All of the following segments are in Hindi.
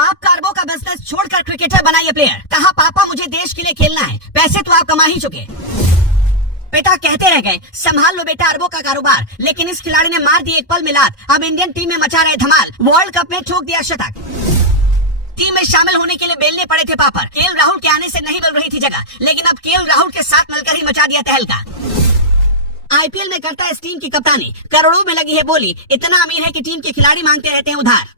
बाप का अरबों का बिजनेस छोड़कर क्रिकेटर बना ये प्लेयर। कहा पापा मुझे देश के लिए खेलना है, पैसे तो आप कमा ही चुके। पिता कहते रह गए संभाल लो बेटा अरबों का कारोबार, लेकिन इस खिलाड़ी ने मार दी एक पल में लात। अब इंडियन टीम में मचा रहे धमाल, वर्ल्ड कप में ठोक दिया शतक। टीम में शामिल होने के लिए बेलने पड़े थे पापड़। केएल राहुल के आने से नहीं मिल रही थी जगह, लेकिन अब केएल राहुल के साथ मिलकर ही मचा दिया तहलका। आईपीएल में करता है इस टीम की कप्तानी, करोड़ों में लगी है बोली, इतना अमीर है कि टीम के खिलाड़ी मांगते रहते हैं उधार।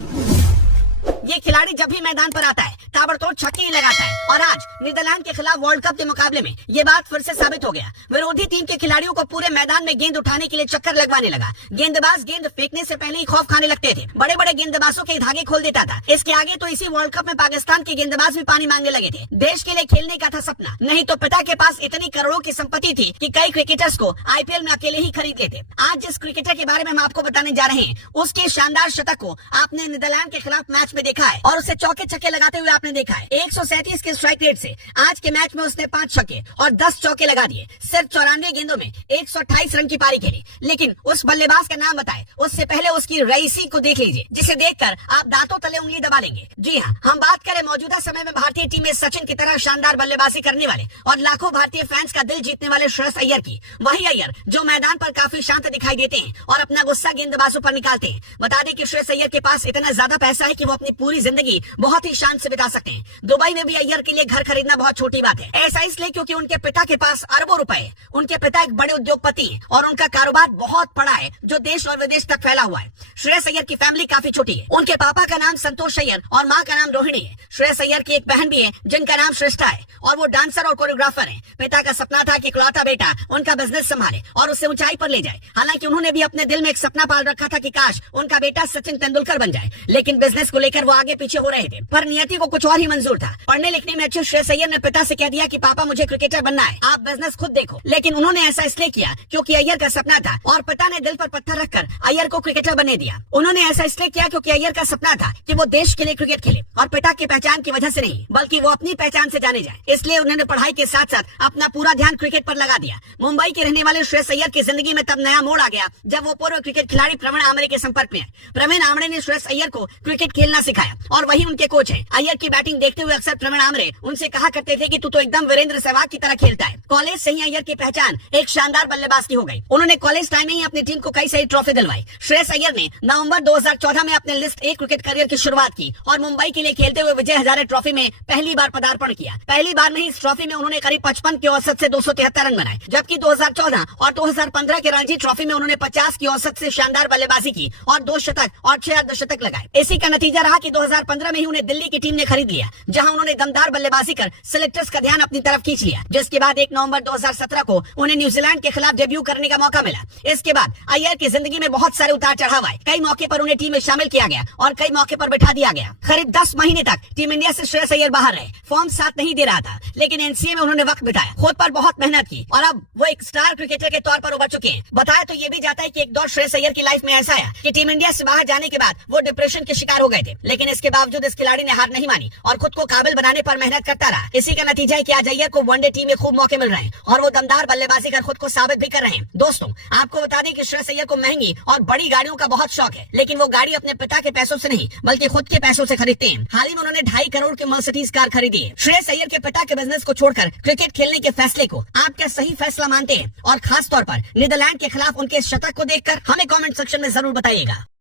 ये खिलाड़ी जब भी मैदान पर आता है ताबड़तोड़ छक्के ही लगाता है, और आज नीदरलैंड के खिलाफ वर्ल्ड कप के मुकाबले में ये बात फिर से साबित हो गया। विरोधी टीम के खिलाड़ियों को पूरे मैदान में गेंद उठाने के लिए चक्कर लगवाने लगा। गेंदबाज गेंद फेंकने से पहले ही खौफ खाने लगते थे, बड़े बड़े गेंदबाजों के धागे खोल देता था। इसके आगे तो इसी वर्ल्ड कप में पाकिस्तान के गेंदबाज भी पानी मांगने लगे थे। देश के लिए खेलने का था सपना, नहीं तो पिता के पास इतनी करोड़ों की संपत्ति थी कि कई क्रिकेटर्स को आईपीएल में अकेले ही खरीद लेते। आज जिस क्रिकेटर के बारे में हम आपको बताने जा रहे हैं, उसके शानदार शतक को आपने नीदरलैंड के खिलाफ मैच में देखा है, और उसे चौके छक्के लगाते हुए आपने देखा है। 137 के स्ट्राइक रेट से आज के मैच में उसने 5 छक्के और 10 चौके लगा दिए। सिर्फ 94 गेंदों में 128 रन की पारी खेली। लेकिन उस बल्लेबाज का नाम बताए उससे पहले उसकी रईसी को देख लीजिए, जिसे देखकर आप दांतों तले उंगली दबा लेंगे। जी हाँ, हम बात करें मौजूदा समय में भारतीय टीम में सचिन की तरह शानदार बल्लेबाजी करने वाले और लाखों भारतीय फैंस का दिल जीतने वाले श्रेयस अय्यर की। वही अय्यर जो मैदान पर काफी शांत दिखाई देते हैं और अपना गुस्सा गेंदबाजों पर निकालते हैं। बता दें कि श्रेयस अय्यर के पास इतना ज्यादा पैसा है कि वो अपनी पूरी जिंदगी बहुत ही शांत से बिता सकते हैं। दुबई में भी अय्यर के लिए घर खरीदना बहुत छोटी बात है। ऐसा इसलिए क्योंकि उनके पिता के पास अरबों रुपए है। उनके पिता एक बड़े उद्योगपति हैं और उनका कारोबार बहुत बड़ा है जो देश और विदेश तक फैला हुआ है। श्रेयस अय्यर की फैमिली काफी छोटी है। उनके पापा का नाम संतोष अय्यर और माँ का नाम रोहिणी है। श्रेयस अय्यर की एक बहन भी है जिनका नाम श्रेष्ठा है और वो डांसर और कोरियोग्राफर है। पिता का सपना था कि इकलौता बेटा उनका बिजनेस संभाले और उसे ऊंचाई पर ले जाए। हालांकि उन्होंने भी अपने दिल में एक सपना पाल रखा था कि काश उनका बेटा सचिन तेंदुलकर बन जाए, लेकिन बिजनेस को लेकर वो आगे पीछे हो रहे थे। पर नियति को कुछ और ही मंजूर था। पढ़ने लिखने में अच्छे श्रेयस अय्यर ने पिता से कह दिया कि पापा मुझे क्रिकेटर बनना है, आप बिजनेस खुद देखो। लेकिन उन्होंने ऐसा इसलिए किया क्योंकि अय्यर का सपना था और पिता ने दिल पर पत्थर रखकर अय्यर को क्रिकेटर बनने दिया। उन्होंने ऐसा इसलिए किया क्योंकि अय्यर का सपना था कि वो देश के लिए क्रिकेट खेले और पिता की पहचान की वजह से नहीं, बल्कि वो अपनी पहचान से जाने जाए। इसलिए उन्होंने पढ़ाई के साथ साथ अपना पूरा ध्यान क्रिकेट पर लगा दिया। मुंबई के रहने वाले श्रेयस अय्यर की जिंदगी में तब नया मोड़ आ गया जब वो पूर्व क्रिकेट खिलाड़ी प्रवीण आमरे के संपर्क में आए। प्रवीण आमरे ने श्रेयस अय्यर को क्रिकेट खेलना सिखाया और वही उनके कोच हैं। अय्यर की बैटिंग देखते हुए अक्सर प्रवीण आमरे उनसे कहा करते थे कि तू तो एकदम वीरेंद्र सहवाग की तरह खेलता है। कॉलेज से ही अय्यर की पहचान एक शानदार बल्लेबाज की हो गई। उन्होंने कॉलेज टाइम में ही अपनी टीम को कई सारी ट्रॉफी दिलवाई। श्रेयस अय्यर ने नवंबर 2014 में अपने लिस्ट ए क्रिकेट करियर की शुरुआत की और मुंबई के लिए खेलते हुए विजय हजारे ट्रॉफी में पहली बार पदार्पण किया। पहली बार में ही इस ट्रॉफी में उन्होंने करीब 55 के औसत से 273 रन बनाए, जबकि 2014 और 2015 के रणजी ट्रॉफी में उन्होंने 50 की औसत से शानदार बल्लेबाजी की और 2 शतक और 6 अर्धशतक लगाए। इसी का नतीजा रहा कि 2015 में ही उन्हें दिल्ली की टीम ने खरीद लिया, जहां उन्होंने दमदार बल्लेबाजी कर सिलेक्टर्स का ध्यान अपनी तरफ खींच लिया। जिसके बाद 1 नवंबर 2017 को उन्हें न्यूजीलैंड के खिलाफ डेब्यू करने का मौका मिला। इसके बाद अय्यर की जिंदगी में बहुत सारे उतार चढ़ाव आए। कई मौके पर उन्हें टीम में शामिल किया गया और कई मौके पर बैठा दिया गया। करीब 10 महीने तक टीम इंडिया से श्रेयस अय्यर बाहर रहे। फॉर्म साथ नहीं दे रहा था, लेकिन एनसीए में उन्होंने वक्त बिताया, खुद पर बहुत मेहनत की और अब वो एक स्टार क्रिकेटर के तौर पर उभर चुके हैं। बताया तो ये भी जाता है कि एक दौर श्रेयस अय्यर की लाइफ में ऐसा आया कि टीम इंडिया से बाहर जाने के बाद वो डिप्रेशन के शिकार हो गए थे, लेकिन इसके बावजूद इस खिलाड़ी ने हार नहीं मानी और खुद को काबिल बनाने पर मेहनत करता रहा। इसी का नतीजा है कि आज अय्यर को वनडे टीम में खूब मौके मिल रहे हैं और वो दमदार बल्लेबाजी कर खुद को साबित भी कर रहे हैं। दोस्तों, आपको बता दें कि श्रेयस अय्यर को महंगी और बड़ी गाड़ियों का बहुत शौक है, लेकिन वो गाड़ी अपने पिता के पैसों से नहीं बल्कि खुद के पैसों से खरीदते हैं। हाल ही में उन्होंने 2.5 करोड़ की मर्सिडीज कार खरीदी है। श्रेयस अय्यर के पिता के बिजनेस को छोड़कर क्रिकेट खेलने के फैसले को आप क्या सही फैसला मानते हैं, और खास तौर पर नीदरलैंड के खिलाफ उनके शतक को देखकर हमें कमेंट सेक्शन में जरूर बताइएगा।